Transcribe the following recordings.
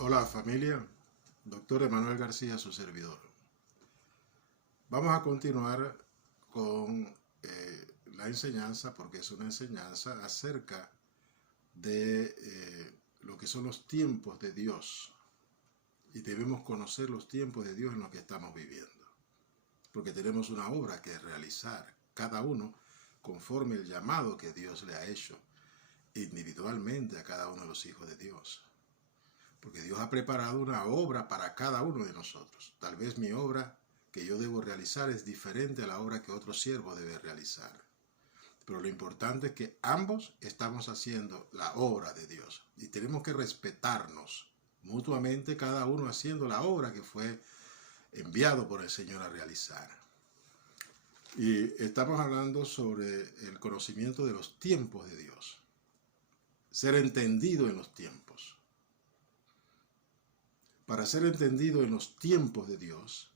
Hola familia, doctor Emanuel García, su servidor. Vamos a continuar con la enseñanza, porque es una enseñanza acerca de lo que son los tiempos de Dios. Y debemos conocer los tiempos de Dios en los que estamos viviendo. Porque tenemos una obra que realizar, cada uno conforme el llamado que Dios le ha hecho individualmente a cada uno de los hijos de Dios. Porque Dios ha preparado una obra para cada uno de nosotros. Tal vez mi obra que yo debo realizar es diferente a la obra que otro siervo debe realizar. Pero lo importante es que ambos estamos haciendo la obra de Dios. Y tenemos que respetarnos mutuamente, cada uno haciendo la obra que fue enviado por el Señor a realizar. Y estamos hablando sobre el conocimiento de los tiempos de Dios. Ser entendido en los tiempos. Para ser entendido en los tiempos de Dios,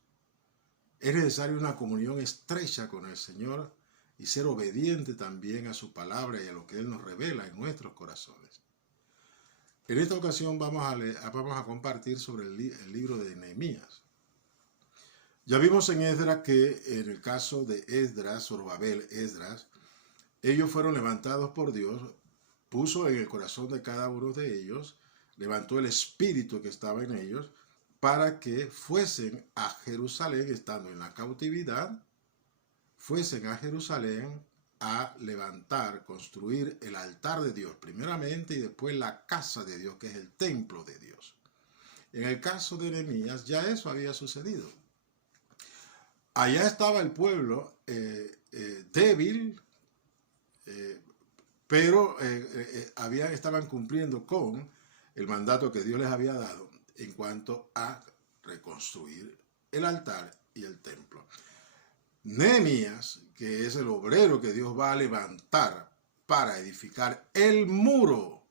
es necesaria una comunión estrecha con el Señor y ser obediente también a su palabra y a lo que Él nos revela en nuestros corazones. En esta ocasión vamos a compartir sobre el libro de Nehemías. Ya vimos en Esdras que en el caso de Esdras, Zorobabel, Esdras, ellos fueron levantados por Dios, puso en el corazón de cada uno de ellos, levantó el espíritu que estaba en ellos para que fuesen a Jerusalén, estando en la cautividad, fuesen a Jerusalén a levantar, construir el altar de Dios, primeramente, y después la casa de Dios, que es el templo de Dios. En el caso de Nehemías, ya eso había sucedido. Allá estaba el pueblo débil, pero estaban cumpliendo con el mandato que Dios les había dado en cuanto a reconstruir el altar y el templo. Nehemías, que es el obrero que Dios va a levantar para edificar el muro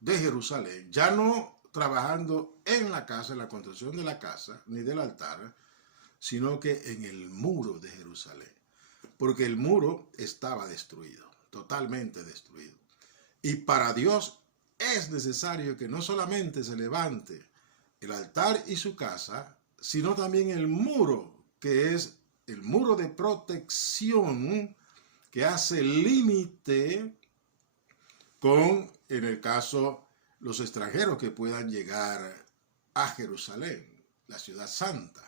de Jerusalén, ya no trabajando en la casa, en la construcción de la casa, ni del altar, sino que en el muro de Jerusalén, porque el muro estaba destruido, totalmente destruido. Y para Dios es necesario que no solamente se levante el altar y su casa, sino también el muro, que es el muro de protección que hace límite con, en el caso, los extranjeros que puedan llegar a Jerusalén, la ciudad santa.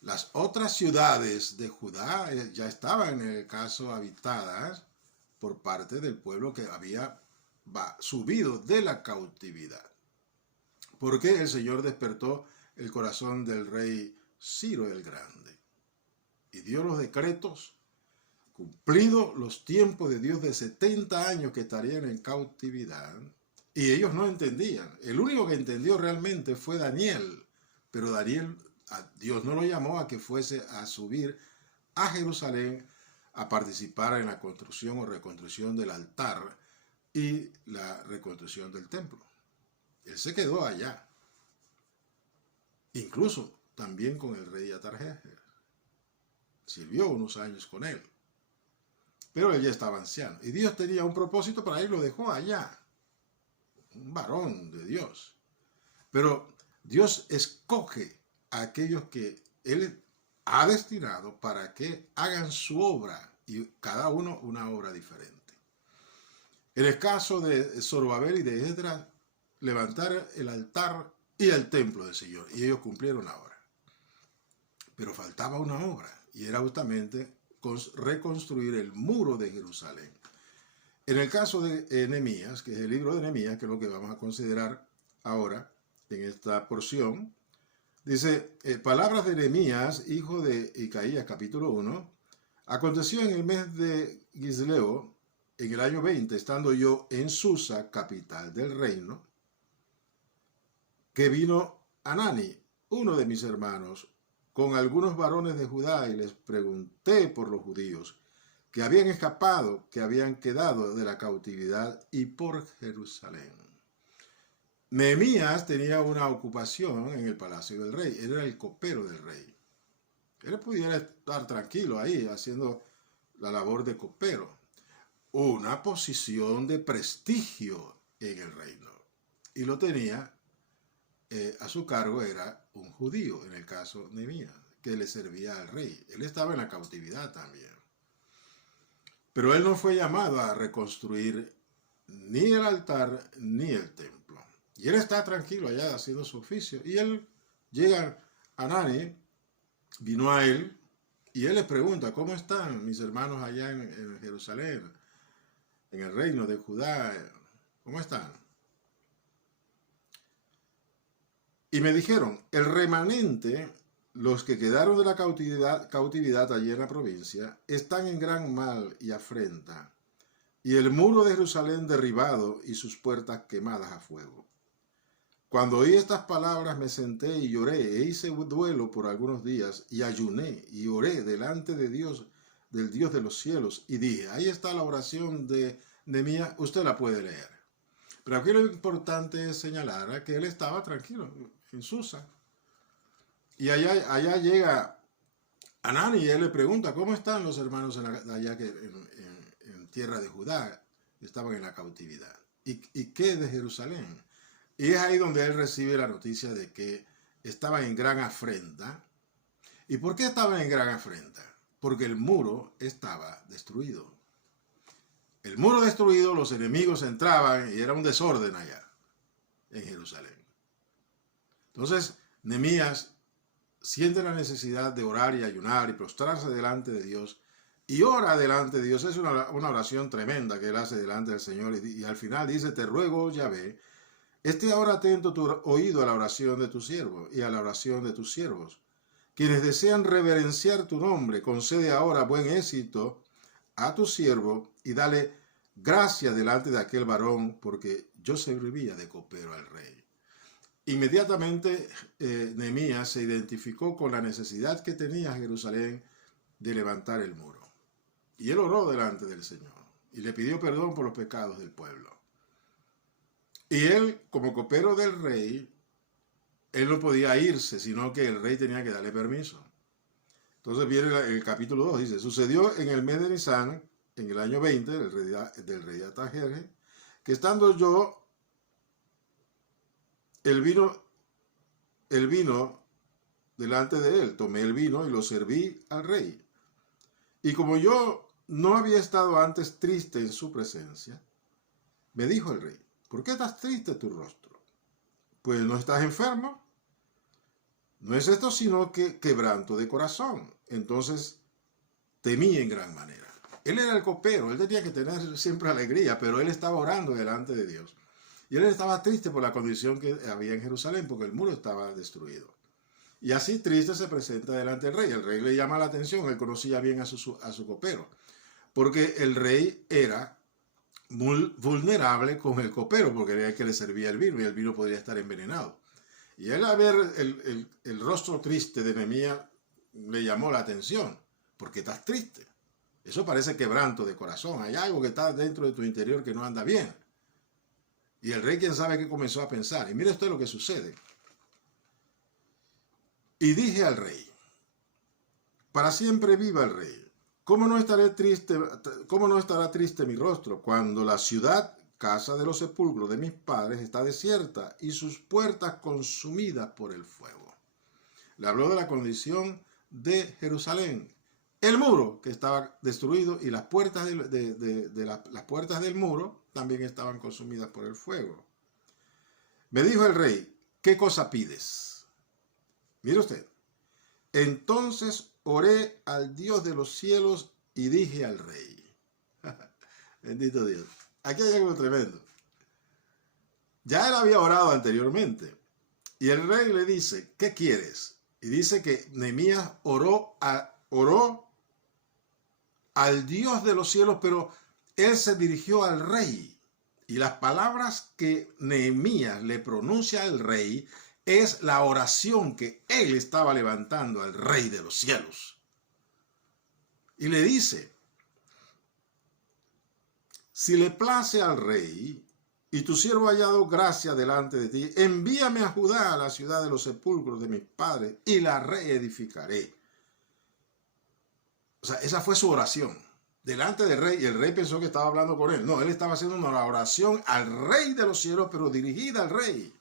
Las otras ciudades de Judá ya estaban, en el caso, habitadas por parte del pueblo que había subido de la cautividad. Porque el Señor despertó el corazón del rey Ciro el Grande y dio los decretos, cumplido los tiempos de Dios de 70 años que estarían en cautividad, y ellos no entendían. El único que entendió realmente fue Daniel, pero Daniel, Dios no lo llamó a que fuese a subir a Jerusalén a participar en la construcción o reconstrucción del altar y la reconstrucción del templo. Él se quedó allá, incluso también con el rey Atarjejes. Sirvió unos años con él, pero él ya estaba anciano. Y Dios tenía un propósito para él, lo dejó allá. Un varón de Dios. Pero Dios escoge a aquellos que Él ha destinado para que hagan su obra, y cada uno una obra diferente. En el caso de Zorobabel y de Esdras, levantar el altar y el templo del Señor, y ellos cumplieron la obra. Pero faltaba una obra, y era justamente reconstruir el muro de Jerusalén. En el caso de Nehemías, que es el libro de Nehemías, que es lo que vamos a considerar ahora en esta porción, dice, palabras de Nehemías, hijo de Icaías, capítulo 1, aconteció en el mes de Gisleo, en el año 20, estando yo en Susa, capital del reino, que vino Anani, uno de mis hermanos, con algunos varones de Judá, y les pregunté por los judíos que habían escapado, que habían quedado de la cautividad, y por Jerusalén. Nehemías tenía una ocupación en el palacio del rey, él era el copero del rey. Él pudiera estar tranquilo ahí, haciendo la labor de copero. Una posición de prestigio en el reino. Y lo tenía a su cargo era un judío, en el caso de Nehemías, que le servía al rey. Él estaba en la cautividad también. Pero él no fue llamado a reconstruir ni el altar ni el templo. Y él está tranquilo allá haciendo su oficio. Y él llega a Hanani, vino a él, y él le pregunta, ¿cómo están mis hermanos allá en Jerusalén, en el reino de Judá? ¿Cómo están? Y me dijeron, el remanente, los que quedaron de la cautividad allí en la provincia, están en gran mal y afrenta, y el muro de Jerusalén derribado y sus puertas quemadas a fuego. Cuando oí estas palabras me senté y lloré, e hice duelo por algunos días, y ayuné y oré delante de Dios, del Dios de los cielos, y dije, ahí está la oración de Nehemías, usted la puede leer. Pero aquí lo importante es señalar que él estaba tranquilo, en Susa. Y allá llega Hanani y él le pregunta, ¿cómo están los hermanos allá en tierra de Judá? Estaban en la cautividad. ¿Y qué de Jerusalén? Y es ahí donde él recibe la noticia de que estaban en gran afrenta. ¿Y por qué estaban en gran afrenta? Porque el muro estaba destruido. El muro destruido, los enemigos entraban y era un desorden allá en Jerusalén. Entonces, Nehemías siente la necesidad de orar y ayunar y prostrarse delante de Dios y ora delante de Dios. Es una oración tremenda que él hace delante del Señor y al final dice, te ruego, Yahvé, esté ahora atento tu oído a la oración de tu siervo y a la oración de tus siervos. Quienes desean reverenciar tu nombre, concede ahora buen éxito a tu siervo y dale gracia delante de aquel varón, porque yo servía de copero al rey. Inmediatamente Nehemías se identificó con la necesidad que tenía Jerusalén de levantar el muro. Y él oró delante del Señor y le pidió perdón por los pecados del pueblo. Y él, como copero del rey, él no podía irse, sino que el rey tenía que darle permiso. Entonces viene el capítulo 2, dice, sucedió en el mes de Nisan, en el año 20 del rey Artajerjes, que estando yo, el vino delante de él, tomé el vino y lo serví al rey. Y como yo no había estado antes triste en su presencia, me dijo el rey, ¿por qué estás triste tu rostro? Pues no estás enfermo. No es esto sino que quebranto de corazón. Entonces temí en gran manera. Él era el copero, él tenía que tener siempre alegría, pero él estaba orando delante de Dios. Y él estaba triste por la condición que había en Jerusalén, porque el muro estaba destruido. Y así triste se presenta delante del rey. El rey le llama la atención, él conocía bien a su copero, porque el rey era muy vulnerable con el copero, porque era el que le servía el vino, y el vino podría estar envenenado. Y él, al ver el rostro triste de Nehemías, le llamó la atención. ¿Por qué estás triste? Eso parece quebranto de corazón. Hay algo que está dentro de tu interior que no anda bien. Y el rey, quién sabe qué comenzó a pensar. Y mire usted lo que sucede. Y dije al rey, para siempre viva el rey. ¿Cómo no estará triste mi rostro cuando la ciudad, casa de los sepulcros de mis padres, está desierta y sus puertas consumidas por el fuego? Le habló de la condición de Jerusalén. El muro que estaba destruido y las puertas las puertas del muro también estaban consumidas por el fuego. Me dijo el rey, ¿qué cosa pides? Mire usted. Entonces oré al Dios de los cielos y dije al rey. Bendito Dios. Aquí hay algo tremendo. Ya él había orado anteriormente. Y el rey le dice, ¿qué quieres? Y dice que Nehemías oró al Dios de los cielos, pero él se dirigió al rey. Y las palabras que Nehemías le pronuncia al rey es la oración que él estaba levantando al rey de los cielos. Y le dice, si le place al rey y tu siervo ha hallado gracia delante de ti, envíame a Judá, a la ciudad de los sepulcros de mis padres, y la reedificaré. O sea, esa fue su oración delante del rey, y el rey pensó que estaba hablando con él. No, él estaba haciendo una oración al rey de los cielos, pero dirigida al rey.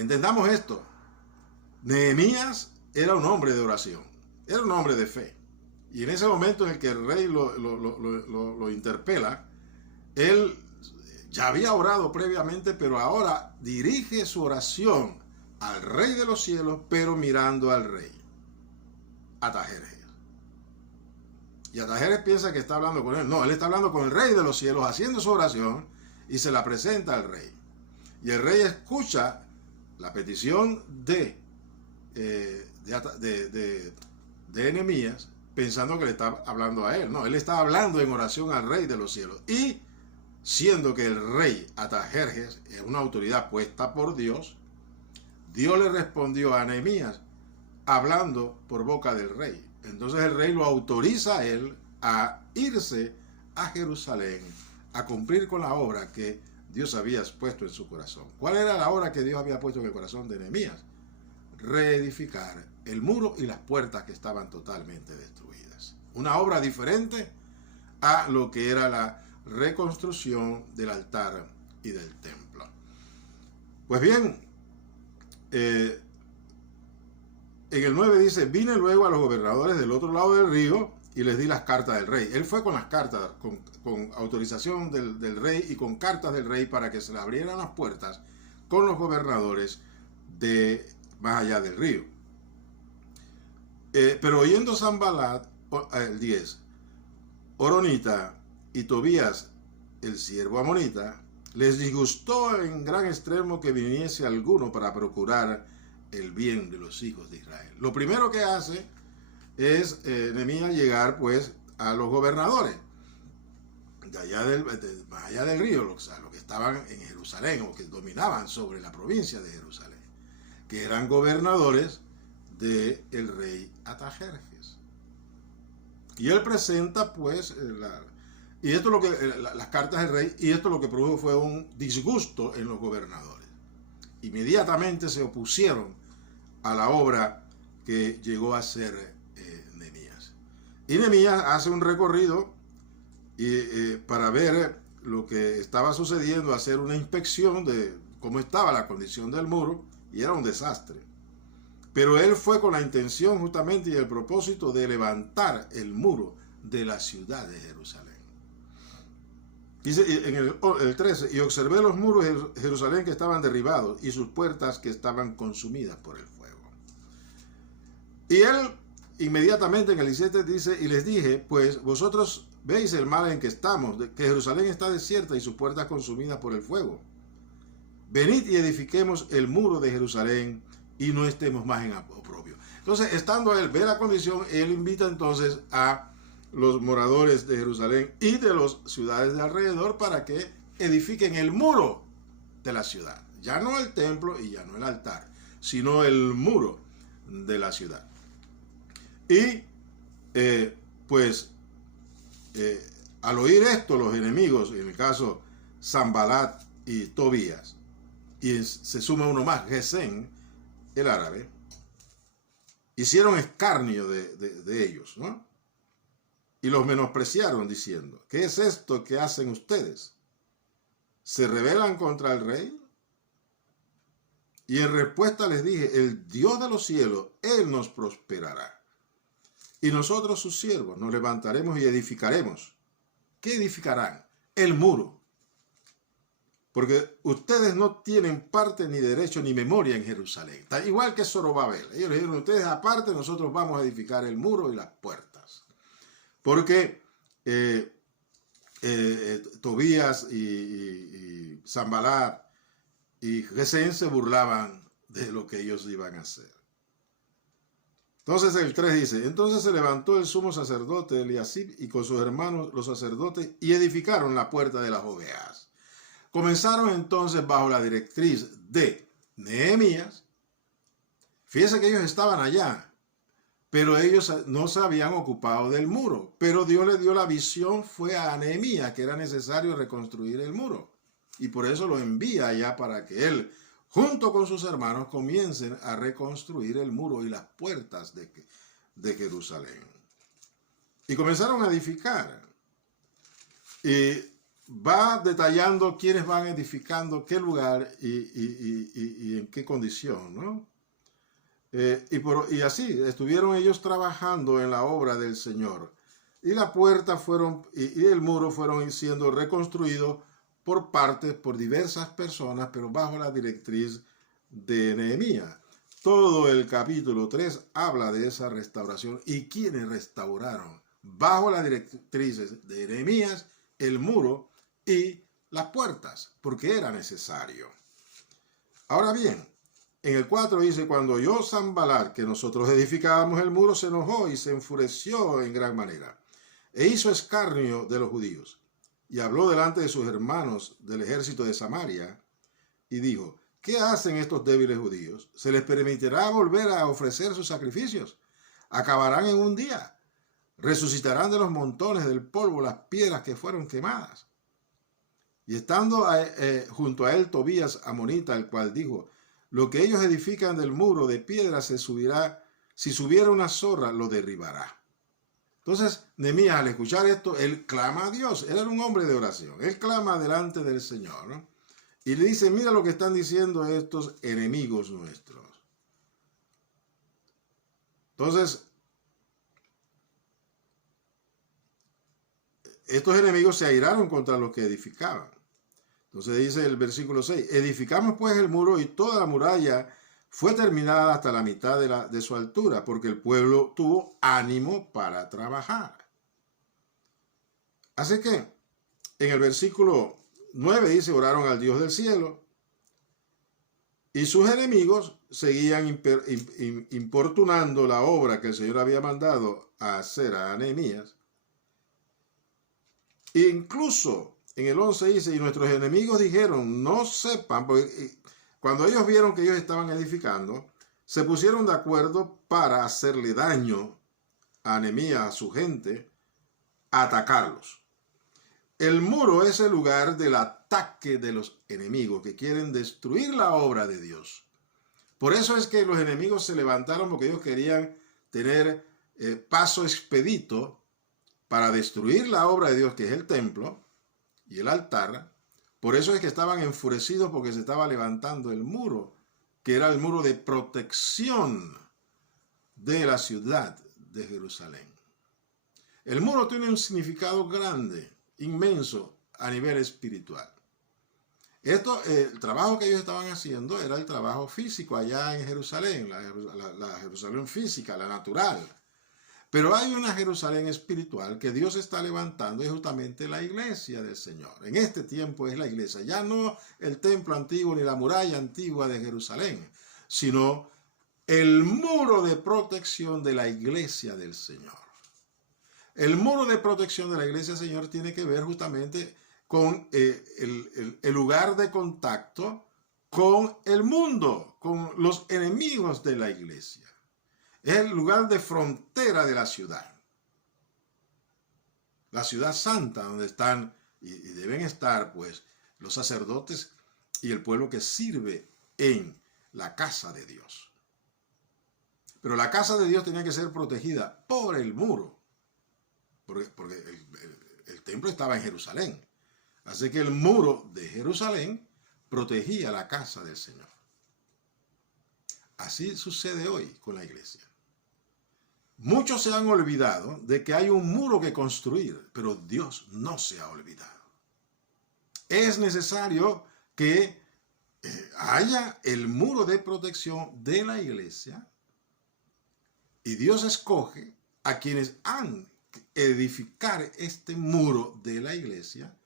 Entendamos esto. Nehemías era un hombre de oración, era un hombre de fe. Y en ese momento en el que el rey lo interpela, él ya había orado previamente, pero ahora dirige su oración al rey de los cielos, pero mirando al rey, Artajerjes. Y Artajerjes piensa que está hablando con él. No, él está hablando con el rey de los cielos, haciendo su oración, y se la presenta al rey. Y el rey escucha la petición de Nehemías, pensando que le está hablando a él. No, él está hablando en oración al rey de los cielos. Y siendo que el rey Artajerjes es una autoridad puesta por Dios, Dios le respondió a Nehemías hablando por boca del rey. Entonces el rey lo autoriza a él a irse a Jerusalén a cumplir con la obra que Dios había puesto en su corazón. ¿Cuál era la obra que Dios había puesto en el corazón de Nehemías? Reedificar el muro y las puertas que estaban totalmente destruidas. Una obra diferente a lo que era la reconstrucción del altar y del templo. Pues bien, en el 9 dice: vine luego a los gobernadores del otro lado del río y les di las cartas del rey. Él fue con las cartas, con autorización del rey y con cartas del rey para que se le abrieran las puertas con los gobernadores de más allá del río. Pero oyendo Sanballat, el 10, Horonita y Tobías, el siervo amonita, les disgustó en gran extremo que viniese alguno para procurar el bien de los hijos de Israel. Lo primero que hace es Nehemías llegar pues a los gobernadores de allá más allá del río, los que estaban en Jerusalén o que dominaban sobre la provincia de Jerusalén, que eran gobernadores del rey Artajerjes. Y él presenta pues y esto es lo que las cartas del rey, y esto lo que produjo fue un disgusto en los gobernadores. Inmediatamente se opusieron a la obra que llegó a ser Nehemías. Y Nehemías hace un recorrido para ver lo que estaba sucediendo, hacer una inspección de cómo estaba la condición del muro, y era un desastre. Pero él fue con la intención justamente y el propósito de levantar el muro de la ciudad de Jerusalén. Dice en el 13, y observé los muros de Jerusalén que estaban derribados y sus puertas que estaban consumidas por el fuego. Y él inmediatamente en el 17 dice, y les dije, pues vosotros veis el mal en que estamos, que Jerusalén está desierta y sus puertas consumidas por el fuego. Venid y edifiquemos el muro de Jerusalén y no estemos más en oprobio. Entonces, estando él, ve la condición, él invita entonces a los moradores de Jerusalén y de las ciudades de alrededor para que edifiquen el muro de la ciudad. Ya no el templo y ya no el altar, sino el muro de la ciudad. Y al oír esto, los enemigos, en el caso Sanballat y Tobías, y se suma uno más, Gesén, el árabe, hicieron escarnio de ellos, ¿no? Y los menospreciaron diciendo, ¿qué es esto que hacen ustedes? ¿Se rebelan contra el rey? Y en respuesta les dije, el Dios de los cielos, Él nos prosperará. Y nosotros sus siervos nos levantaremos y edificaremos. ¿Qué edificarán? El muro. Porque ustedes no tienen parte ni derecho ni memoria en Jerusalén. Está igual que Zorobabel. Ellos le dijeron, ustedes aparte, nosotros vamos a edificar el muro y las puertas. Porque Tobías y Sanballat y Gesén se burlaban de lo que ellos iban a hacer. Entonces el 3 dice, entonces se levantó el sumo sacerdote Eliasib y con sus hermanos los sacerdotes y edificaron la puerta de las ovejas. Comenzaron entonces bajo la directriz de Nehemías. Fíjense que ellos estaban allá, pero ellos no se habían ocupado del muro. Pero Dios le dio la visión, fue a Nehemías, que era necesario reconstruir el muro. Y por eso lo envía allá para que él, junto con sus hermanos, comiencen a reconstruir el muro y las puertas de Jerusalén. Y comenzaron a edificar. Y va detallando quiénes van edificando, qué lugar y en qué condición, ¿no? Y así estuvieron ellos trabajando en la obra del Señor. Y la puerta y el muro fueron siendo reconstruidos por diversas personas, pero bajo la directriz de Nehemías. Todo el capítulo 3 habla de esa restauración y quienes restauraron bajo las directrices de Nehemías el muro y las puertas, porque era necesario. Ahora bien, en el 4 dice, cuando oyó Sanballat que nosotros edificábamos el muro, se enojó y se enfureció en gran manera, e hizo escarnio de los judíos, y habló delante de sus hermanos del ejército de Samaria, y dijo, ¿qué hacen estos débiles judíos? ¿Se les permitirá volver a ofrecer sus sacrificios? Acabarán en un día. Resucitarán de los montones del polvo las piedras que fueron quemadas. Y estando junto a él Tobías amonita, el cual dijo, lo que ellos edifican del muro de piedra se subirá, si subiera una zorra lo derribará. Entonces Nehemías, al escuchar esto, él clama a Dios. Él era un hombre de oración. Él clama delante del Señor, ¿no? Y le dice, mira lo que están diciendo estos enemigos nuestros. Entonces, estos enemigos se airaron contra los que edificaban. Entonces dice el versículo 6, edificamos pues el muro y toda la muralla fue terminada hasta la mitad de su altura, porque el pueblo tuvo ánimo para trabajar. Así que en el versículo 9 dice, oraron al Dios del cielo, y sus enemigos seguían importunando la obra que el Señor había mandado a hacer a Nehemías. E incluso en el 11 dice, y nuestros enemigos dijeron, no sepan, porque cuando ellos vieron que ellos estaban edificando, se pusieron de acuerdo para hacerle daño a Nehemías, a su gente, a atacarlos. El muro es el lugar del ataque de los enemigos que quieren destruir la obra de Dios. Por eso es que los enemigos se levantaron, porque ellos querían tener paso expedito para destruir la obra de Dios, que es el templo y el altar. Por eso es que estaban enfurecidos, porque se estaba levantando el muro, que era el muro de protección de la ciudad de Jerusalén. El muro tiene un significado grande, inmenso a nivel espiritual. El trabajo que ellos estaban haciendo era el trabajo físico allá en Jerusalén, la Jerusalén física, la natural. Pero hay una Jerusalén espiritual que Dios está levantando, es justamente la iglesia del Señor. En este tiempo es la iglesia, ya no el templo antiguo ni la muralla antigua de Jerusalén, sino el muro de protección de la iglesia del Señor. El muro de protección de la iglesia del Señor tiene que ver justamente con el lugar de contacto con el mundo, con los enemigos de la iglesia. Es el lugar de frontera de la ciudad santa, donde están y deben estar pues los sacerdotes y el pueblo que sirve en la casa de Dios. Pero la casa de Dios tenía que ser protegida por el muro, porque el templo estaba en Jerusalén. Así que el muro de Jerusalén protegía la casa del Señor. Así sucede hoy con la iglesia. Muchos se han olvidado de que hay un muro que construir, pero Dios no se ha olvidado. Es necesario que haya el muro de protección de la iglesia, y Dios escoge a quienes han de edificar este muro de la iglesia,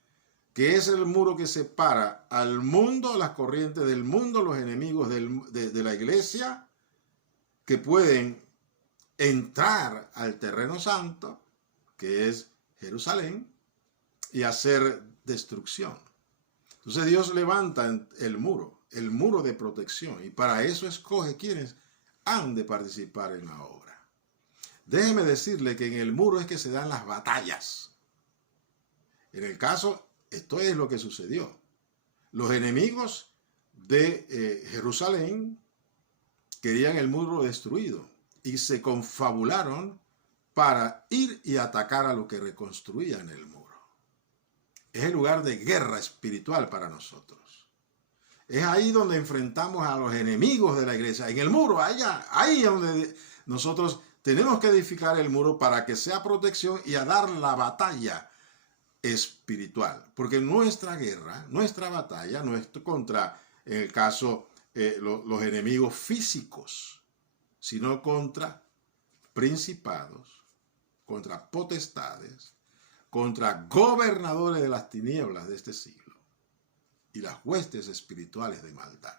que es el muro que separa al mundo, las corrientes del mundo, los enemigos de la iglesia, que pueden entrar al terreno santo, que es Jerusalén, y hacer destrucción. Entonces Dios levanta el muro de protección, y para eso escoge quienes han de participar en la obra. Déjeme decirle que en el muro es que se dan las batallas. En el caso, esto es lo que sucedió. Los enemigos de Jerusalén querían el muro destruido y se confabularon para ir y atacar a los que reconstruían el muro. es el lugar de guerra espiritual para nosotros. Es ahí donde enfrentamos a los enemigos de la iglesia, en el muro, allá, ahí es donde nosotros tenemos que edificar el muro para que sea protección y a dar la batalla espiritual. Porque nuestra guerra, nuestra batalla no es contra, en el caso, los enemigos físicos, sino contra principados, contra potestades, contra gobernadores de las tinieblas de este siglo y las huestes espirituales de maldad.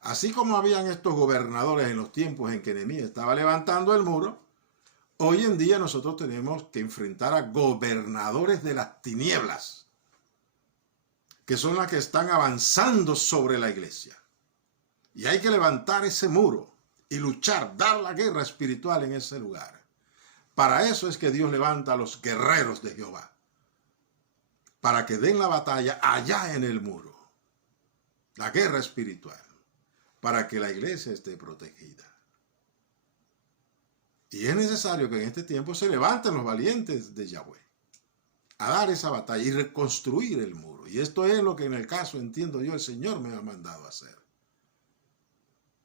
Así como habían estos gobernadores en los tiempos en que Nehemías estaba levantando el muro, hoy en día nosotros tenemos que enfrentar a gobernadores de las tinieblas, que son las que están avanzando sobre la iglesia. Y hay que levantar ese muro y luchar, dar la guerra espiritual en ese lugar. Para eso es que Dios levanta a los guerreros de Jehová, para que den la batalla allá en el muro, la guerra espiritual, para que la iglesia esté protegida. Y es necesario que en este tiempo se levanten los valientes de Yahweh a dar esa batalla y reconstruir el muro. Y esto es lo que en el caso, entiendo yo, el Señor me ha mandado a hacer.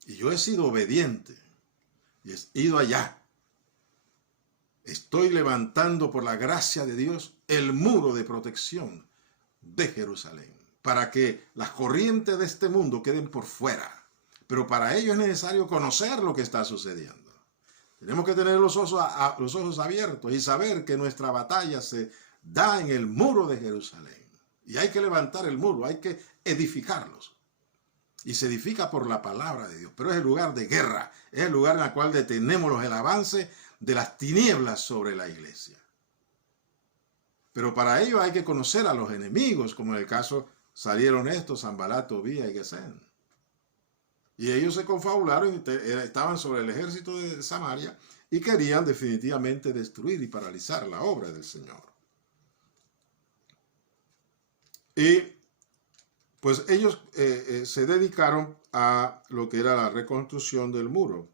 Y yo he sido obediente y he ido allá. Estoy levantando por la gracia de Dios el muro de protección de Jerusalén, para que las corrientes de este mundo queden por fuera. Pero para ello es necesario conocer lo que está sucediendo. Tenemos que tener los ojos abiertos y saber que nuestra batalla se da en el muro de Jerusalén. Y hay que levantar el muro, hay que edificarlos. Y se edifica por la palabra de Dios. Pero es el lugar de guerra, es el lugar en el cual detenemos el avance de las tinieblas sobre la iglesia. Pero para ello hay que conocer a los enemigos, como en el caso salieron estos, Sanbalat, Tobías y Gesem. Y ellos se confabularon y estaban sobre el ejército de Samaria y querían definitivamente destruir y paralizar la obra del Señor. Y pues ellos se dedicaron a lo que era la reconstrucción del muro.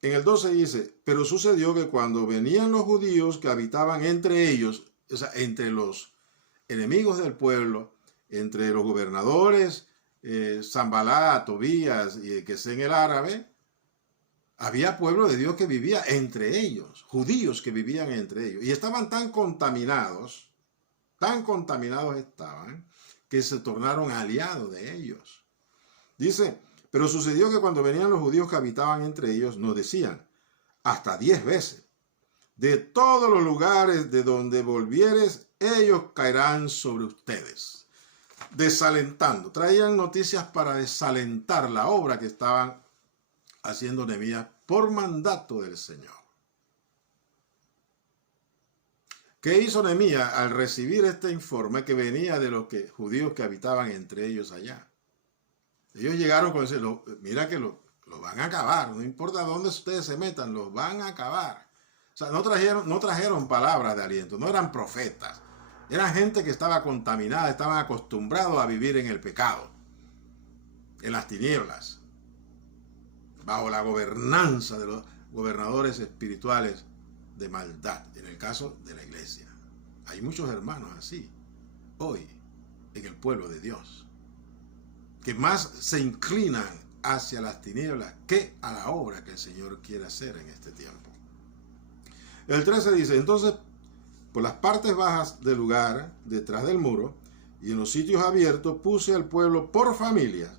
En el 12 dice, pero sucedió que cuando venían los judíos que habitaban entre ellos, o sea, entre los enemigos del pueblo, entre los gobernadores, Sanbalat, Tobías y Gesem el árabe, había pueblo de Dios que vivía entre ellos, judíos que vivían entre ellos, y estaban tan contaminados estaban, que se tornaron aliados de ellos. Dice, pero sucedió que cuando venían los judíos que habitaban entre ellos, nos decían, hasta 10 veces, de todos los lugares de donde volvieres, ellos caerán sobre ustedes. Desalentando, traían noticias para desalentar la obra que estaban haciendo Nehemías por mandato del Señor. ¿Qué hizo Nehemías al recibir este informe que venía de los judíos que habitaban entre ellos allá? Ellos llegaron con decir, mira que lo van a acabar, no importa dónde ustedes se metan, los van a acabar. O sea, no trajeron palabras de aliento, no eran profetas. Eran gente que estaba contaminada, estaban acostumbrados a vivir en el pecado, en las tinieblas, bajo la gobernanza de los gobernadores espirituales de maldad, en el caso de la iglesia. Hay muchos hermanos así, hoy, en el pueblo de Dios, que más se inclinan hacia las tinieblas que a la obra que el Señor quiere hacer en este tiempo. El 13 dice, entonces, por las partes bajas del lugar, detrás del muro, y en los sitios abiertos, puse al pueblo por familias,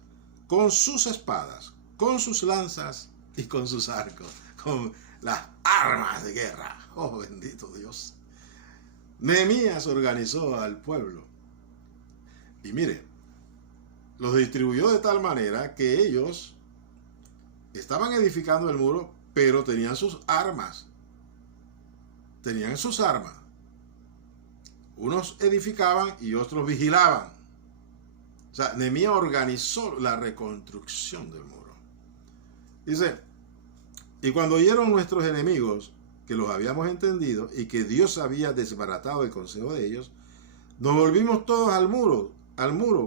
con sus espadas, con sus lanzas y con sus arcos, con las armas de guerra. Oh, bendito Dios. Nehemías organizó al pueblo. Y mire, los distribuyó de tal manera que ellos estaban edificando el muro, pero tenían sus armas. Tenían sus armas. Unos edificaban y otros vigilaban. O sea, Nehemías organizó la reconstrucción del muro. Dice, y cuando oyeron nuestros enemigos que los habíamos entendido y que Dios había desbaratado el consejo de ellos, nos volvimos todos al muro,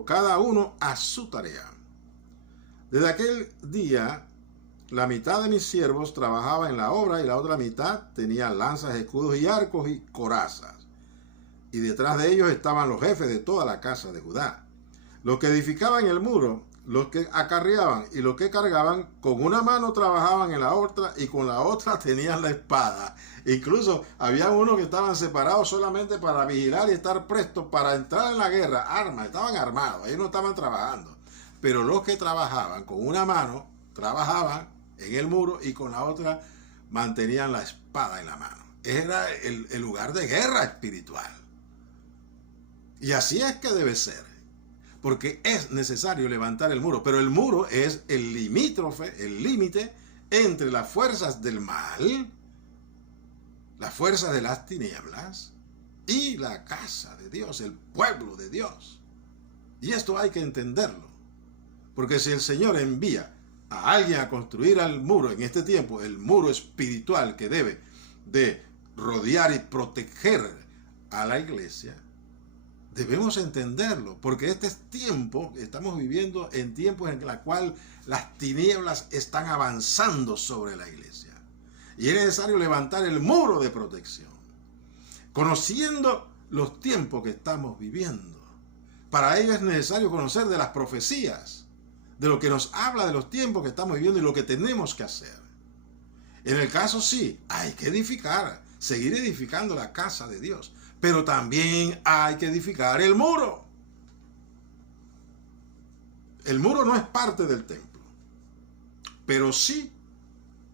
cada uno a su tarea. Desde aquel día, la mitad de mis siervos trabajaba en la obra y la otra mitad tenía lanzas, escudos y arcos y corazas. y detrás de ellos estaban los jefes de toda la casa de Judá, los que edificaban el muro, los que acarreaban y los que cargaban, con una mano trabajaban en la otra y con la otra tenían la espada. Incluso había unos que estaban separados solamente para vigilar y estar prestos para entrar en la guerra, armas, estaban armados, ellos no estaban trabajando. Pero los que trabajaban con una mano, trabajaban en el muro y con la otra mantenían la espada en la mano. Era el lugar de guerra espiritual. Y así es que debe ser, porque es necesario levantar el muro, pero el muro es el limítrofe, el límite entre las fuerzas del mal, las fuerzas de las tinieblas y la casa de Dios, el pueblo de Dios. Y esto hay que entenderlo, porque si el Señor envía a alguien a construir el muro en este tiempo, el muro espiritual que debe de rodear y proteger a la iglesia, debemos entenderlo, porque este es tiempo, estamos viviendo en tiempos en los cuales las tinieblas están avanzando sobre la iglesia. Y es necesario levantar el muro de protección, conociendo los tiempos que estamos viviendo. Para ello es necesario conocer de las profecías, de lo que nos habla de los tiempos que estamos viviendo y lo que tenemos que hacer. En el caso sí, hay que edificar, seguir edificando la casa de Dios, pero también hay que edificar el muro. El muro no es parte del templo, pero sí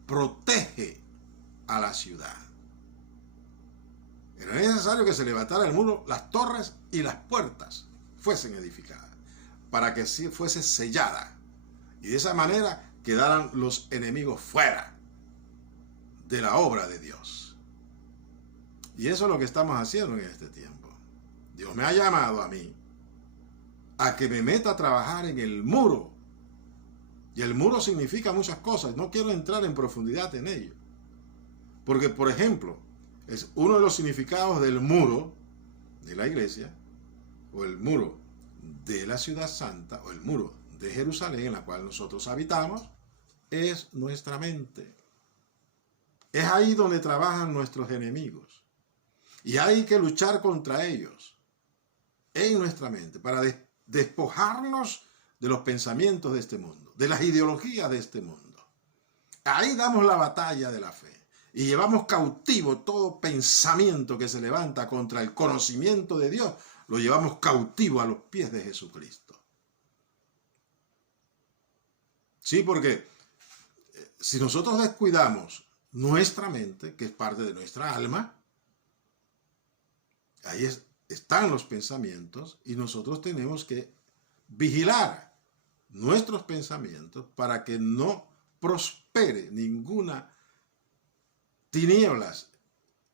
protege a la ciudad. Era necesario que se levantara el muro, las torres y las puertas fuesen edificadas, para que fuese sellada, y de esa manera quedaran los enemigos fuera de la obra de Dios. Y eso es lo que estamos haciendo en este tiempo. Dios me ha llamado a mí a que me meta a trabajar en el muro. Y el muro significa muchas cosas. No quiero entrar en profundidad en ello. Porque, por ejemplo, es uno de los significados del muro de la iglesia, o el muro de la ciudad santa, o el muro de Jerusalén, en la cual nosotros habitamos, es nuestra mente. Es ahí donde trabajan nuestros enemigos. Y hay que luchar contra ellos en nuestra mente para despojarnos de los pensamientos de este mundo, de las ideologías de este mundo. Ahí damos la batalla de la fe y llevamos cautivo todo pensamiento que se levanta contra el conocimiento de Dios. Lo llevamos cautivo a los pies de Jesucristo. Sí, porque si nosotros descuidamos nuestra mente, que es parte de nuestra alma, ahí están los pensamientos y nosotros tenemos que vigilar nuestros pensamientos para que no prospere ninguna tinieblas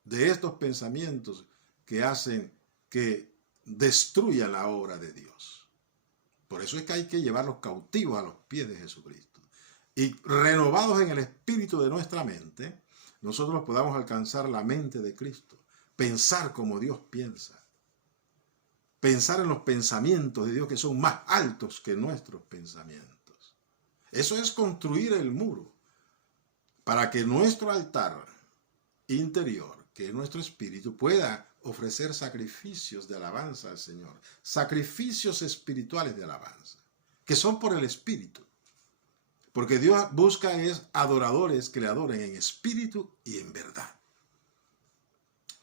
de estos pensamientos que hacen que destruyan la obra de Dios. Por eso es que hay que llevarlos cautivos a los pies de Jesucristo. Y renovados en el espíritu de nuestra mente, nosotros podamos alcanzar la mente de Cristo. Pensar como Dios piensa. Pensar en los pensamientos de Dios que son más altos que nuestros pensamientos. Eso es construir el muro para que nuestro altar interior, que es nuestro espíritu, pueda ofrecer sacrificios de alabanza al Señor. Sacrificios espirituales de alabanza, que son por el espíritu. Porque Dios busca es adoradores que le adoren en espíritu y en verdad.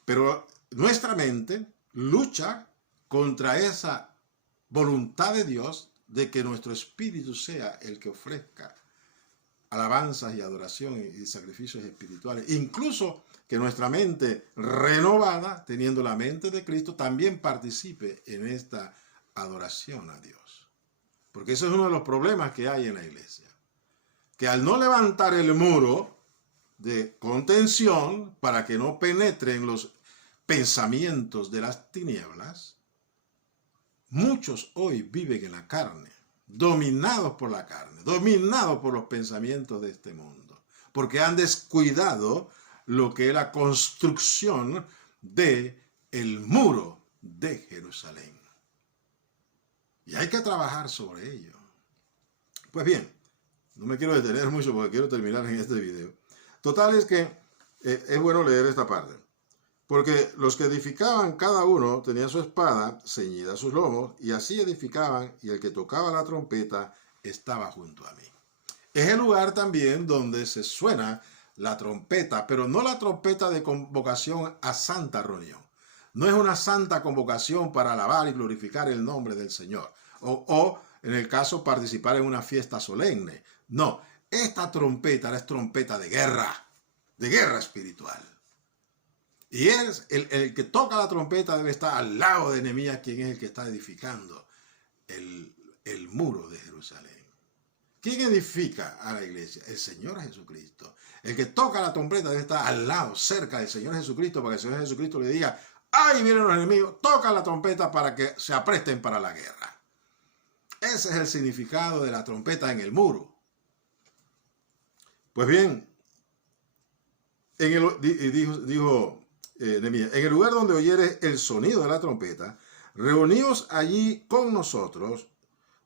Pero nuestra mente lucha contra esa voluntad de Dios de que nuestro espíritu sea el que ofrezca alabanzas y adoración y sacrificios espirituales. Incluso que nuestra mente renovada, teniendo la mente de Cristo, también participe en esta adoración a Dios. Porque eso es uno de los problemas que hay en la iglesia. Que al no levantar el muro de contención para que no penetren los pensamientos de las tinieblas, muchos hoy viven en la carne, dominados por la carne, dominados por los pensamientos de este mundo, porque han descuidado lo que es la construcción del muro de Jerusalén. Y hay que trabajar sobre ello. Pues bien, no me quiero detener mucho porque quiero terminar en este video. Total es que es bueno leer esta parte. Porque los que edificaban cada uno tenía su espada ceñida a sus lomos, y así edificaban, y el que tocaba la trompeta estaba junto a mí. Es el lugar también donde se suena la trompeta, pero no la trompeta de convocación a santa reunión. No es una santa convocación para alabar y glorificar el nombre del Señor. O en el caso, participar en una fiesta solemne. No, esta trompeta es trompeta de guerra espiritual. Y el que toca la trompeta debe estar al lado de Nehemías, quien es el que está edificando el muro de Jerusalén. ¿Quién edifica a la iglesia? El Señor Jesucristo. El que toca la trompeta debe estar al lado, cerca del Señor Jesucristo, para que el Señor Jesucristo le diga: ¡ay, vienen los enemigos! Toca la trompeta para que se apresten para la guerra. Ese es el significado de la trompeta en el muro. Pues bien, dijo Nehemías: en el lugar donde oyeres el sonido de la trompeta, reuníos allí con nosotros.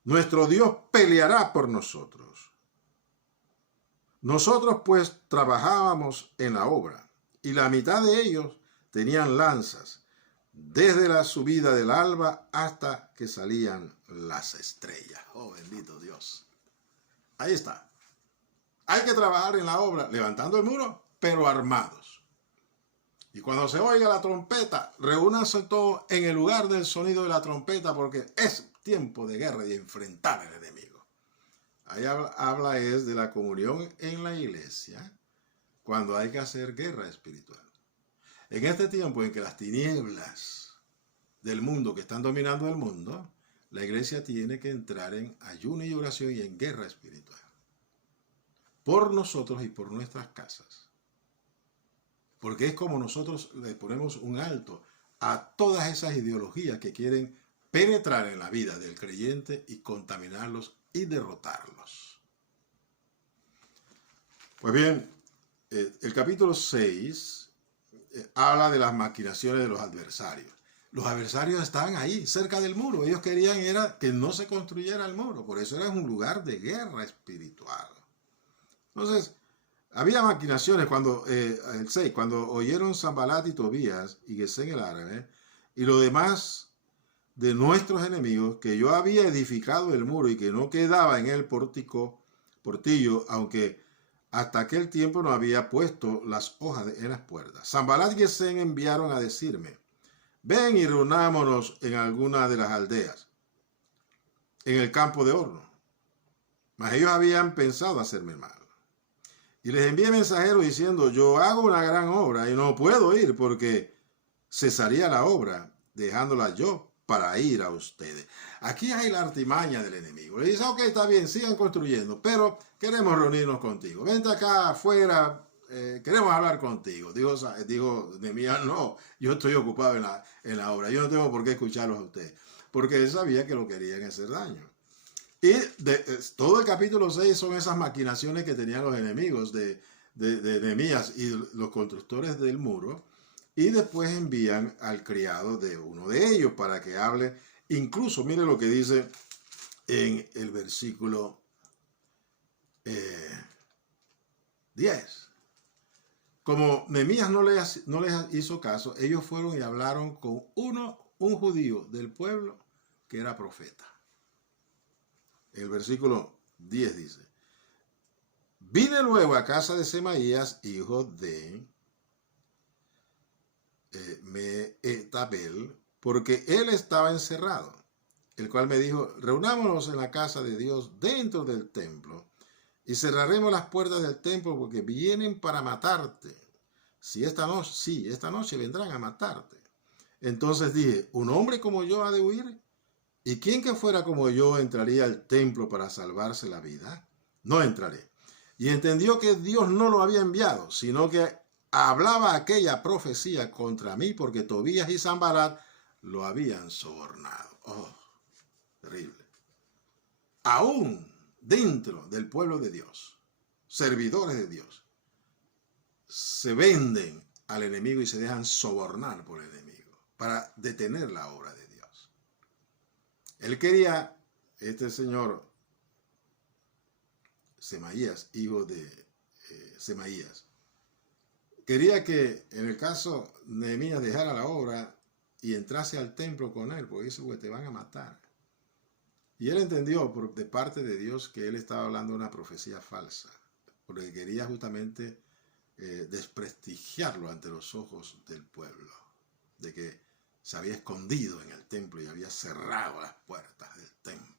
Nuestro Dios peleará por nosotros. Nosotros pues trabajábamos en la obra, y la mitad de ellos tenían lanzas, desde la subida del alba hasta que salían las estrellas. Oh, bendito Dios. Ahí está. Hay que trabajar en la obra, levantando el muro, pero armados. Y cuando se oiga la trompeta, reúnanse todos en el lugar del sonido de la trompeta, porque es tiempo de guerra y de enfrentar al enemigo. Ahí habla es de la comunión en la iglesia cuando hay que hacer guerra espiritual. En este tiempo en que las tinieblas del mundo que están dominando el mundo, la iglesia tiene que entrar en ayuno y oración y en guerra espiritual. Por nosotros y por nuestras casas. Porque es como nosotros le ponemos un alto a todas esas ideologías que quieren penetrar en la vida del creyente y contaminarlos y derrotarlos. Pues bien, el capítulo 6 habla de las maquinaciones de los adversarios. Los adversarios estaban ahí, cerca del muro. Ellos querían era que no se construyera el muro. Por eso era un lugar de guerra espiritual. Entonces, había maquinaciones cuando, el 6, cuando oyeron Sanbalat y Tobías y Gesem el árabe y lo demás de nuestros enemigos, que yo había edificado el muro y que no quedaba en el portillo, aunque hasta aquel tiempo no había puesto las hojas en las puertas. Sanbalat y Gesem enviaron a decirme: ven y reunámonos en alguna de las aldeas, en el campo de horno. Mas ellos habían pensado hacerme mal. Y les envié mensajeros diciendo: yo hago una gran obra y no puedo ir, porque cesaría la obra, dejándola yo para ir a ustedes. Aquí hay la artimaña del enemigo. Le dice: ok, está bien, sigan construyendo, pero queremos reunirnos contigo. Vente acá afuera, queremos hablar contigo. Dijo Nehemías: no, yo estoy ocupado en la obra, yo no tengo por qué escucharlos a ustedes, porque él sabía que lo querían hacer daño. Y todo el capítulo 6 son esas maquinaciones que tenían los enemigos de Nehemías y los constructores del muro. Y después envían al criado de uno de ellos para que hable. Incluso, mire lo que dice en el versículo 10. Como Nehemías no les hizo caso, ellos fueron y hablaron con un judío del pueblo que era profeta. El versículo 10 dice: vine luego a casa de Semaías, hijo de Mehetabel, porque él estaba encerrado, el cual me dijo: reunámonos en la casa de Dios dentro del templo, y cerraremos las puertas del templo, porque vienen para matarte. Esta noche vendrán a matarte. Entonces dije: ¿un hombre como yo ha de huir? ¿Y quién que fuera como yo entraría al templo para salvarse la vida? No entraré. Y entendió que Dios no lo había enviado, sino que hablaba aquella profecía contra mí, porque Tobías y Sanbalat lo habían sobornado. Oh, terrible. Aún dentro del pueblo de Dios, servidores de Dios, se venden al enemigo y se dejan sobornar por el enemigo para detener la obra de Dios. Él quería, este señor Semaías, hijo de Semaías, quería que en el caso Nehemías dejara la obra y entrase al templo con él, porque dice, pues te van a matar. Y él entendió de parte de Dios que él estaba hablando de una profecía falsa, porque quería justamente desprestigiarlo ante los ojos del pueblo, de que se había escondido en el templo y había cerrado las puertas del templo.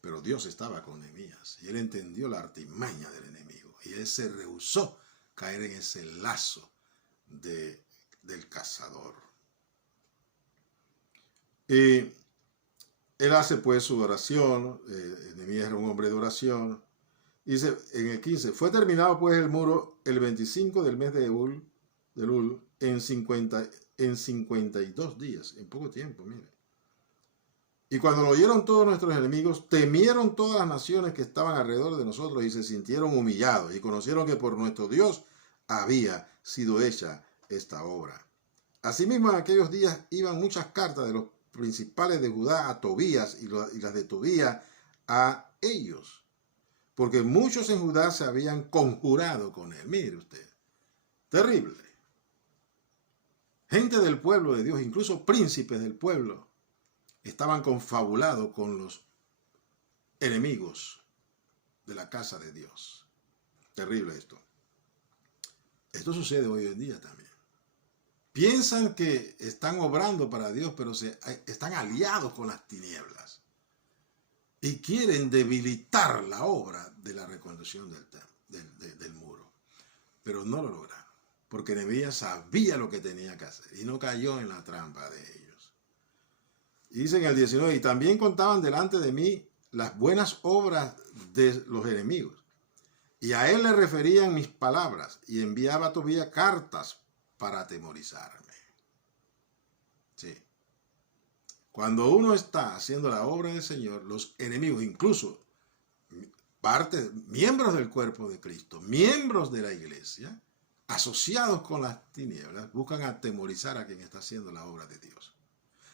Pero Dios estaba con Nehemías y él entendió la artimaña del enemigo y él se rehusó caer en ese lazo del cazador. Y él hace pues su oración. Nehemías era un hombre de oración. Dice en el 15, fue terminado pues el muro el 25 del mes de Elul en 52 días, en poco tiempo, mire. Y cuando lo oyeron todos nuestros enemigos, temieron todas las naciones que estaban alrededor de nosotros y se sintieron humillados y conocieron que por nuestro Dios había sido hecha esta obra. Asimismo, en aquellos días iban muchas cartas de los principales de Judá a Tobías y las de Tobías a ellos, porque muchos en Judá se habían conjurado con él. Mire usted, terrible. Gente del pueblo de Dios, incluso príncipes del pueblo, estaban confabulados con los enemigos de la casa de Dios. Terrible esto. Esto sucede hoy en día también. Piensan que están obrando para Dios, pero están aliados con las tinieblas. Y quieren debilitar la obra de la reconstrucción del muro. Pero no lo lograron, porque Nehemías sabía lo que tenía que hacer y no cayó en la trampa de ellos. Y dice en el 19, y también contaban delante de mí las buenas obras de los enemigos. Y a él le referían mis palabras y enviaba todavía cartas para atemorizarme. Sí. Cuando uno está haciendo la obra del Señor, los enemigos, incluso miembros del cuerpo de Cristo, miembros de la iglesia, asociados con las tinieblas, buscan atemorizar a quien está haciendo la obra de Dios.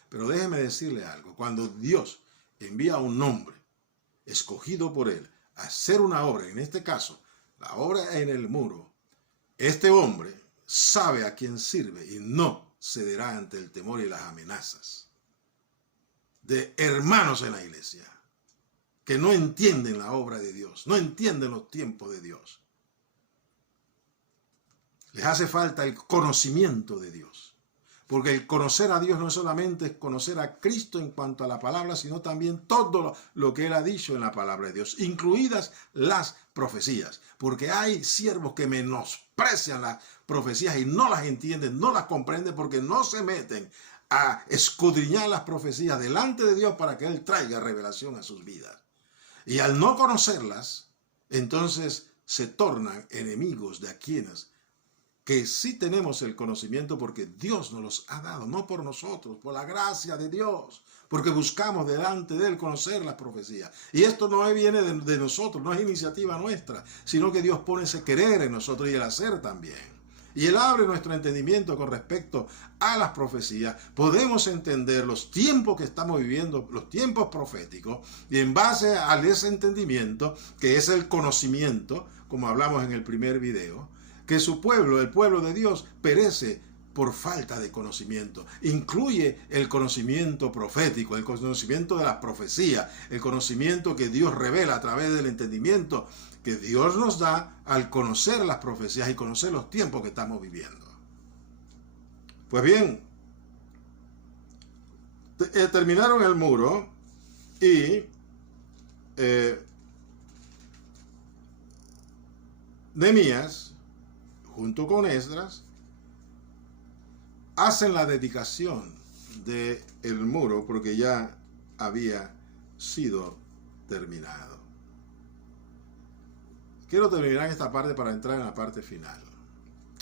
Pero déjeme decirle algo, cuando Dios envía a un hombre escogido por él a hacer una obra, en este caso, la obra en el muro, este hombre sabe a quién sirve y no cederá ante el temor y las amenazas de hermanos en la iglesia que no entienden la obra de Dios, no entienden los tiempos de Dios. Les hace falta el conocimiento de Dios. Porque el conocer a Dios no solamente es conocer a Cristo en cuanto a la palabra, sino también todo lo que Él ha dicho en la palabra de Dios, incluidas las profecías. Porque hay siervos que menosprecian las profecías y no las entienden, no las comprenden, porque no se meten a escudriñar las profecías delante de Dios para que Él traiga revelación a sus vidas. Y al no conocerlas, entonces se tornan enemigos de quienes que sí tenemos el conocimiento porque Dios nos los ha dado, no por nosotros, por la gracia de Dios, porque buscamos delante de Él conocer las profecías. Y esto no viene de nosotros, no es iniciativa nuestra, sino que Dios pone ese querer en nosotros y el hacer también. Y Él abre nuestro entendimiento con respecto a las profecías. Podemos entender los tiempos que estamos viviendo, los tiempos proféticos, y en base a ese entendimiento, que es el conocimiento, como hablamos en el primer video, que su pueblo, el pueblo de Dios, perece por falta de conocimiento. Incluye el conocimiento profético, el conocimiento de las profecías, el conocimiento que Dios revela a través del entendimiento que Dios nos da al conocer las profecías y conocer los tiempos que estamos viviendo. Pues bien, terminaron el muro y Nehemías, junto con Esdras, hacen la dedicación del muro porque ya había sido terminado. Quiero terminar esta parte para entrar en la parte final,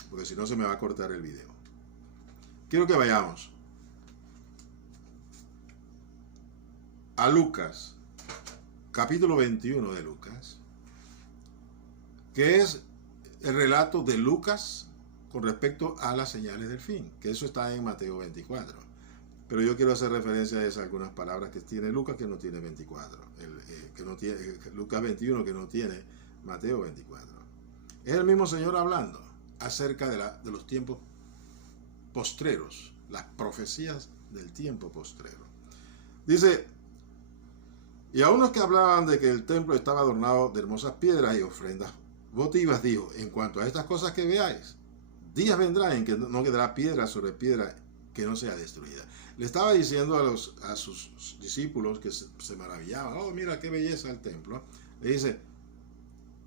porque si no se me va a cortar el video. Quiero que vayamos a Lucas, capítulo 21 de Lucas, que es el relato de Lucas con respecto a las señales del fin, que eso está en Mateo 24. Pero yo quiero hacer referencia a esas algunas palabras que tiene Lucas que no tiene 24, Lucas 21 que no tiene Mateo 24. Es el mismo Señor hablando. acerca de los tiempos postreros, las profecías del tiempo postrero. Dice, y a unos que hablaban de que el templo estaba adornado de hermosas piedras y ofrendas votivas, dijo, en cuanto a estas cosas que veáis, días vendrán en que no quedará piedra sobre piedra que no sea destruida. Le estaba diciendo a sus discípulos que se maravillaban, oh, mira qué belleza el templo. Le dice,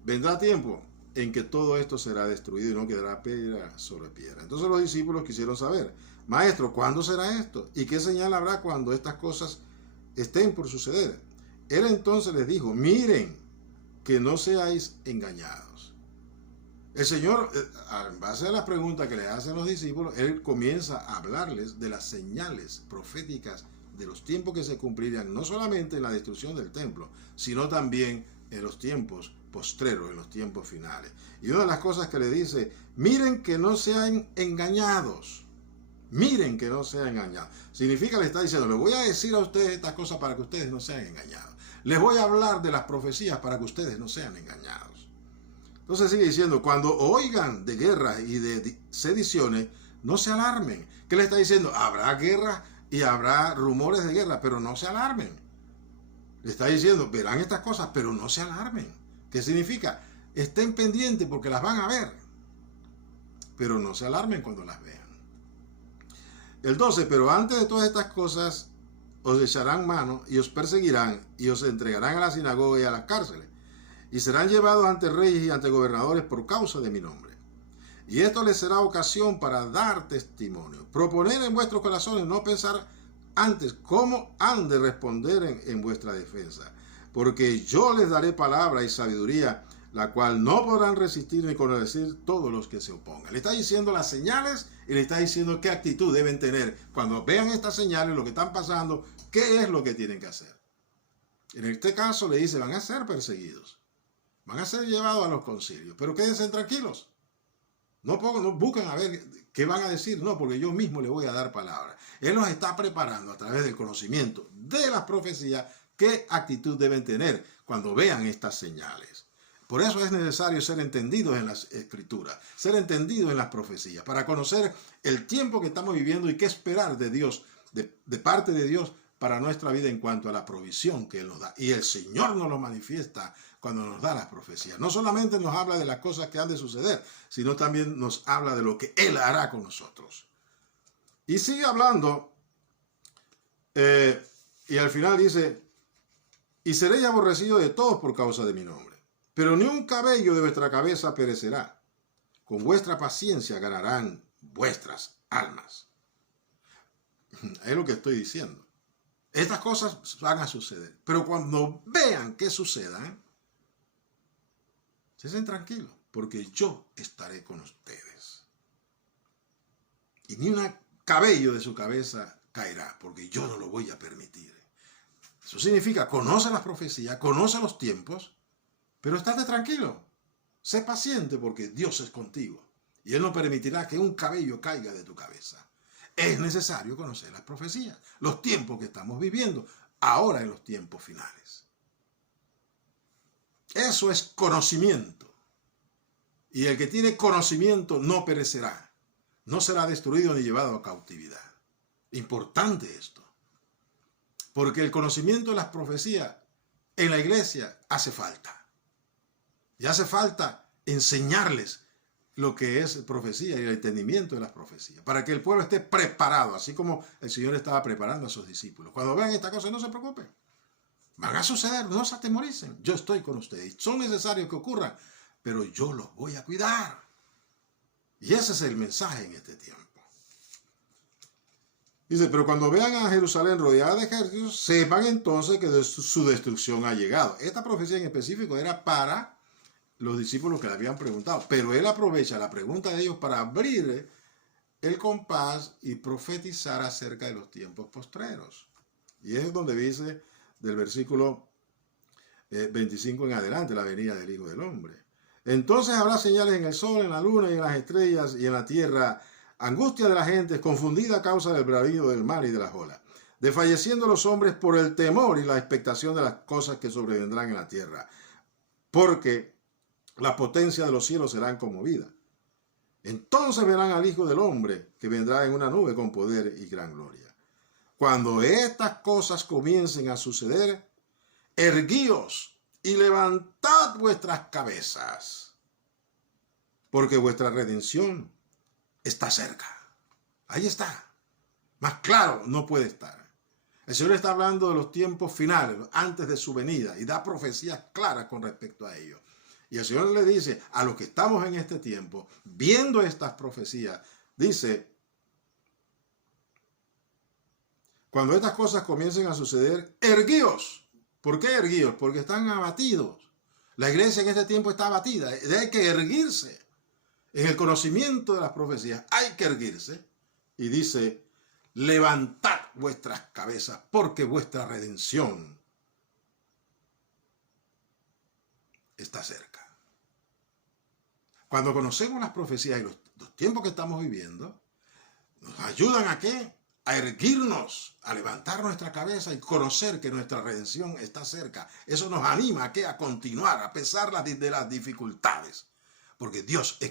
vendrá tiempo en que todo esto será destruido y no quedará piedra sobre piedra. Entonces los discípulos quisieron saber, maestro, ¿cuándo será esto? ¿Y qué señal habrá cuando estas cosas estén por suceder? Él entonces les dijo, miren, que no seáis engañados. El Señor, en base a las preguntas que le hacen los discípulos, Él comienza a hablarles de las señales proféticas de los tiempos que se cumplirían, no solamente en la destrucción del templo, sino también en los tiempos postreros, en los tiempos finales. Y una de las cosas que le dice, miren que no sean engañados. Miren que no sean engañados. Significa, le está diciendo, les voy a decir a ustedes estas cosas para que ustedes no sean engañados. Les voy a hablar de las profecías para que ustedes no sean engañados. Entonces sigue diciendo, cuando oigan de guerras y de sediciones, no se alarmen. ¿Qué le está diciendo? Habrá guerra y habrá rumores de guerra, pero no se alarmen. Le está diciendo, verán estas cosas, pero no se alarmen. ¿Qué significa? Estén pendientes porque las van a ver, pero no se alarmen cuando las vean. El 12, pero antes de todas estas cosas, os echarán mano y os perseguirán y os entregarán a la sinagoga y a las cárceles y serán llevados ante reyes y ante gobernadores por causa de mi nombre. Y esto les será ocasión para dar testimonio. Proponer en vuestros corazones, no pensar antes cómo han de responder en vuestra defensa, porque yo les daré palabra y sabiduría, la cual no podrán resistir ni contradecir todos los que se opongan. Le está diciendo las señales y le está diciendo qué actitud deben tener cuando vean estas señales, lo que están pasando, qué es lo que tienen que hacer. En este caso le dice, van a ser perseguidos, van a ser llevados a los concilios, pero quédense tranquilos. No busquen a ver qué van a decir, no, porque yo mismo les voy a dar palabra. Él los está preparando a través del conocimiento de las profecías, qué actitud deben tener cuando vean estas señales. Por eso es necesario ser entendidos en las escrituras, ser entendidos en las profecías, para conocer el tiempo que estamos viviendo y qué esperar de Dios, de parte de Dios para nuestra vida en cuanto a la provisión que Él nos da. Y el Señor nos lo manifiesta cuando nos da las profecías. No solamente nos habla de las cosas que han de suceder, sino también nos habla de lo que Él hará con nosotros. Y sigue hablando, y al final dice, y seréis aborrecidos de todos por causa de mi nombre. Pero ni un cabello de vuestra cabeza perecerá. Con vuestra paciencia ganarán vuestras almas. Es lo que estoy diciendo. Estas cosas van a suceder. Pero cuando vean que sucedan, se estén tranquilos, porque yo estaré con ustedes. Y ni un cabello de su cabeza caerá, porque yo no lo voy a permitir. Eso significa, conoce las profecías, conoce los tiempos, pero estate tranquilo, sé paciente porque Dios es contigo y Él no permitirá que un cabello caiga de tu cabeza. Es necesario conocer las profecías, los tiempos que estamos viviendo, ahora en los tiempos finales. Eso es conocimiento. Y el que tiene conocimiento no perecerá, no será destruido ni llevado a cautividad. Importante esto, porque el conocimiento de las profecías en la iglesia hace falta. Y hace falta enseñarles lo que es profecía y el entendimiento de las profecías, para que el pueblo esté preparado, así como el Señor estaba preparando a sus discípulos. Cuando vean esta cosa, no se preocupen. Van a suceder, no se atemoricen. Yo estoy con ustedes. Son necesarios que ocurran, pero yo los voy a cuidar. Y ese es el mensaje en este tiempo. Dice, pero cuando vean a Jerusalén rodeada de ejércitos, sepan entonces que su destrucción ha llegado. Esta profecía en específico era para los discípulos que le habían preguntado, pero él aprovecha la pregunta de ellos para abrir el compás y profetizar acerca de los tiempos postreros. Y es donde dice del versículo 25 en adelante, la venida del Hijo del Hombre. Entonces habrá señales en el sol, en la luna y en las estrellas y en la tierra, angustia de la gente, confundida a causa del bravío del mar y de las olas, desfalleciendo los hombres por el temor y la expectación de las cosas que sobrevendrán en la tierra, porque las potencias de los cielos serán conmovidas. Entonces verán al Hijo del Hombre, que vendrá en una nube con poder y gran gloria. Cuando estas cosas comiencen a suceder, erguíos y levantad vuestras cabezas, porque vuestra redención está cerca. Ahí está. Más claro no puede estar. El Señor está hablando de los tiempos finales, antes de su venida, y da profecías claras con respecto a ello. Y el Señor le dice a los que estamos en este tiempo, viendo estas profecías, dice, cuando estas cosas comiencen a suceder, erguíos. ¿Por qué erguíos? Porque están abatidos. La iglesia en este tiempo está abatida. Hay que erguirse. En el conocimiento de las profecías hay que erguirse. Y dice, levantad vuestras cabezas, porque vuestra redención está cerca. Cuando conocemos las profecías y los tiempos que estamos viviendo, nos ayudan ¿a qué? A erguirnos, a levantar nuestra cabeza y conocer que nuestra redención está cerca. Eso nos anima ¿a qué? A continuar, a pesar de las dificultades, porque Dios es